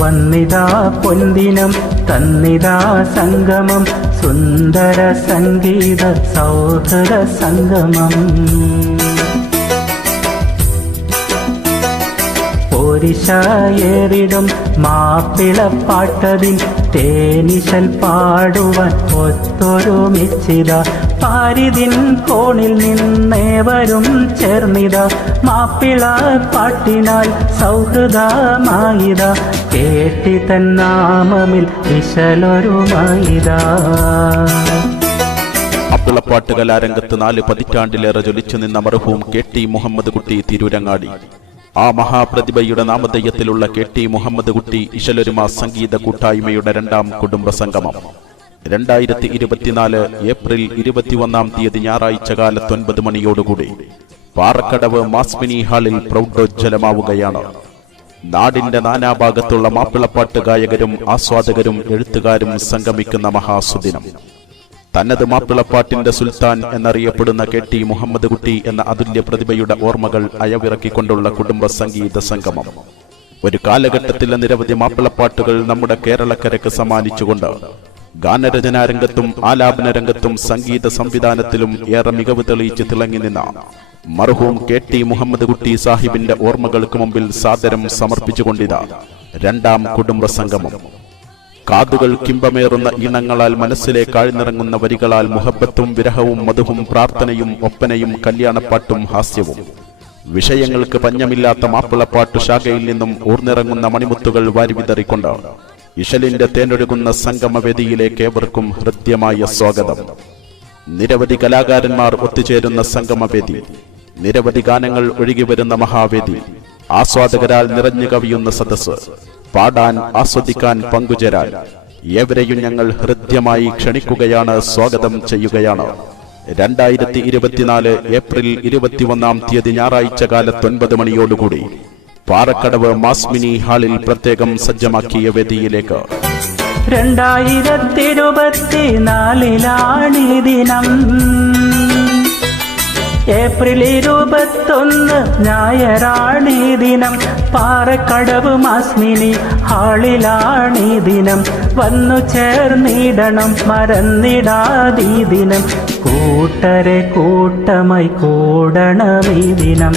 വന്നിതാ പൊൻദിനം തന്നിതാ സംഗമം സുന്ദര സംഗീത സൗഹൃദ സംഗമം. പോരിശയേറിടും മാപ്പിളപ്പാട്ടതിൻ തേനിശൽ പാടുവാൻ ഒത്തൊരുമിച്ചിത പാരിതിൻ കോണിൽ നിന്നേവരും ചേർന്നിത മാപ്പിള പാട്ടിനാൽ സൗഹൃദമായിത കേട്ടി തന്നാമമിൽ വിശലൊരുമായിത. മാപ്പിളപ്പാട്ട് കലാരംഗത്ത് 4 പതിറ്റാണ്ടിലേറെ ജ്വലിച്ചു നിന്ന മർഹൂം KT മുഹമ്മദ് കുട്ടി തിരൂരങ്ങാടി. ആ മഹാപ്രതിഭയുടെ നാമധേയത്തിലുള്ള KT മുഹമ്മദ് കുട്ടി ഇശലൊരുമ സംഗീത കൂട്ടായ്മയുടെ 2ാം കുടുംബ സംഗമം 2024 ഏപ്രിൽ 21 ഞായറാഴ്ച കാലത്ത് 9 മണിയോടുകൂടി പാറക്കടവ് മാസ്മിനി ഹാളിൽ പ്രൗഢോജ്വലമാവുകയാണ്. നാടിന്റെ നാനാഭാഗത്തുള്ള മാപ്പിളപ്പാട്ട് ഗായകരും ആസ്വാദകരും എഴുത്തുകാരും സംഗമിക്കുന്ന മഹാസുദിനം. തനത് മാപ്പിളപ്പാട്ടിന്റെ സുൽത്താൻ എന്നറിയപ്പെടുന്ന KT മുഹമ്മദ് കുട്ടി എന്ന അതുല്യ പ്രതിഭയുടെ ഓർമ്മകൾ അയവിറക്കിക്കൊണ്ടുള്ള കുടുംബ സംഗീത സംഗമം. ഒരു കാലഘട്ടത്തിലെ നിരവധി മാപ്പിളപ്പാട്ടുകൾ നമ്മുടെ കേരളക്കരയ്ക്ക് സമ്മാനിച്ചുകൊണ്ട് ഗാനരചനാരംഗത്തും ആലാപന രംഗത്തും സംഗീത സംവിധാനത്തിലും ഏറെ മികവ് തെളിയിച്ച് തിളങ്ങി നിന്ന മർഹൂം KT മുഹമ്മദ് കുട്ടി സാഹിബിന്റെ ഓർമ്മകൾക്ക് മുമ്പിൽ സാദരം സമർപ്പിച്ചുകൊണ്ടിതാ 2ാം കുടുംബ സംഗമം. കാതുകൾ കിമ്പമേറുന്ന ഈണങ്ങളാൽ മനസ്സിലേക്ക് ആഴ്ന്നിറങ്ങുന്ന വരികളാൽ മുഹബത്തും വിരഹവും മധുവും പ്രാർത്ഥനയും ഒപ്പനയും കല്യാണപ്പാട്ടും ഹാസ്യവും വിഷയങ്ങൾക്ക് പഞ്ഞമില്ലാത്ത മാപ്പിളപ്പാട്ടു ശാഖയിൽ നിന്നും ഊർന്നിറങ്ങുന്ന മണിമുത്തുകൾ വാരിവിതറിക്കൊണ്ട് ഇശലിന്റെ തേനൊഴുകുന്ന സംഗമവേദിയിലേക്ക് ഏവർക്കും ഹൃദ്യമായ സ്വാഗതം. നിരവധി കലാകാരന്മാർ ഒത്തുചേരുന്ന സംഗമവേദി, നിരവധി ഗാനങ്ങൾ ഒഴുകിവരുന്ന മഹാവേദി, ആസ്വാദകരാൽ നിറഞ്ഞു കവിയുന്ന സദസ്സ്, പാടാൻ ആസ്വദിക്കാൻ പങ്കുചേരാൻ ഏവരെയും ഞങ്ങൾ ഹൃദ്യമായി ക്ഷണിക്കുകയാണ്, സ്വാഗതം ചെയ്യുകയാണ്. 2024 ഏപ്രിൽ 21 ഞായറാഴ്ച കാലത്ത് 9 മണിയോടുകൂടി പാറക്കടവ് മാസ്മിനി ഹാളിൽ പ്രത്യേകം സജ്ജമാക്കിയ വേദിയിലേക്ക് 2024 ദിനം ഏപ്രിൽ 21 ഞായറാണീ ദിനം പാറക്കടവ് മാസ്മിനി ഹാളിലാണീ ദിനം വന്നു ചേർന്നിടണം മറന്നിടാതീ ദിനം കൂട്ടരെ കൂട്ടമായി കൂടണമീ ദിനം.